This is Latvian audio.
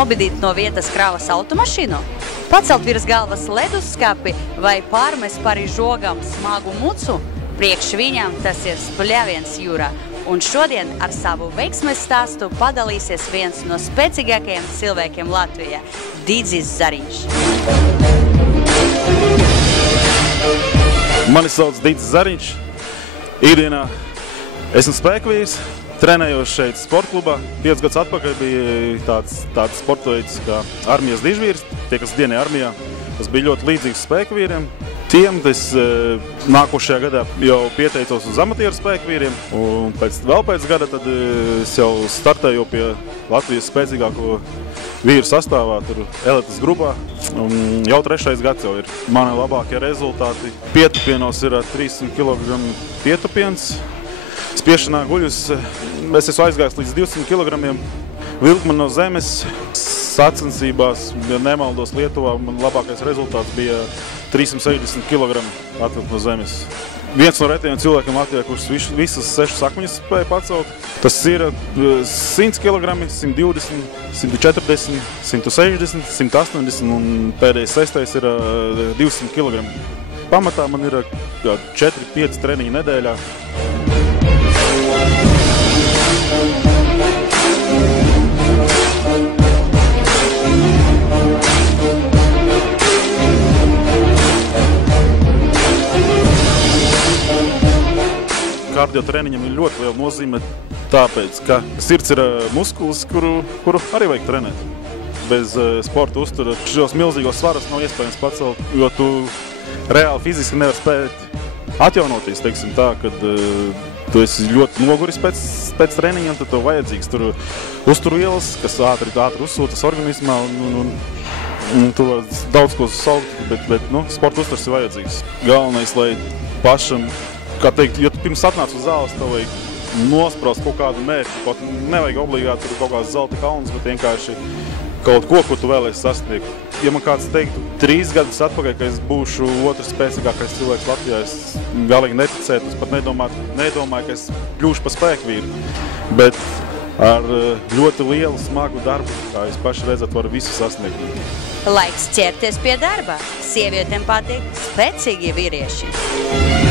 Nobidīt no vietas krāvas automašīnu? Pacelt virs galvas ledusskapi vai pārmest pāri žogam smagu mucu? Priekš viņam tas ir spļāviens jūrā. Un šodien ar savu veiksmes stāstu padalīsies viens no spēcīgākajiem cilvēkiem Latvijā – Didzis Zariņš. Mani sauc Didzis Zariņš. Ikdienā esmu spēkvīrs, trenējos šeit sporta klubā. 5 gadus atpakaļ bija tāds sportoveids kā armijas dižvīrs, tie, kas dienēja armijā. Tas bija ļoti līdzīgs spēkvīriem. Tiem es nākošajā gadā jau pieteicos uz amatieru spēkvīriem, un vēl pēc gada tad es jau startēju pie Latvijas spēcīgāko vīru sastāvā, tur elites grupā. Un jau 3. gads jau ir mani labākie rezultāti. Pietupienos ir 300 kg pietupiens. Spiešanā guļus es esmu aizgājis līdz 200 kg. Vilkma no zemes sacensībās, ja nemaldos Lietuvā, man labākais rezultāts bija 360 kg atvilkt no zemes. Viens no retajiem cilvēkiem Latvijā, kurš visas 6 akmeņus spēja pacelt, tas ir 100 kg, 120, 140, 160, 180 un pēdējais 6. ir 200 kg. Pamatā man ir 4-5 treniņi nedēļā. Kardio treniņam ir ļoti liela nozīme, tāpēc, ka sirds ir muskulis, kuru arī vajag trenēt. Bez sporta uztura šos milzīgos svarus nav iespējams pacelt, jo tu reāli fiziski nevar spēt atjaunoties, teiksim tā, kad tu esi ļoti noguris pēc treniņiem, tad tev vajadzīgs tur uzturvielas, kas ātri uzsūtas organismā, un tu var daudz ko saukt, bet sporta uzturs ir vajadzīgs. Galvenais, lai pašam, kā teikt, ja tu pirms atnāc uz zāles, tev vajag nospraust kaut kādu mērķi, pat nevajag obligāti tur kaut kāds zelta kalns, bet vienkārši kaut ko tu vēlies sasniegt. Ja man kāds teiktu 3 gadus atpakaļ, ka es būšu otrs spēcīgākais cilvēks Latvijā, es galīgi neticētu, es pat nedomāju, ka es kļūšu par spēkvīru, bet ar ļoti lielu, smagu darbu, kā jūs paši redzat, varu visu sasniegt. Laiks ķerties pie darba. Sievietēm patīk spēcīgi vīrieši.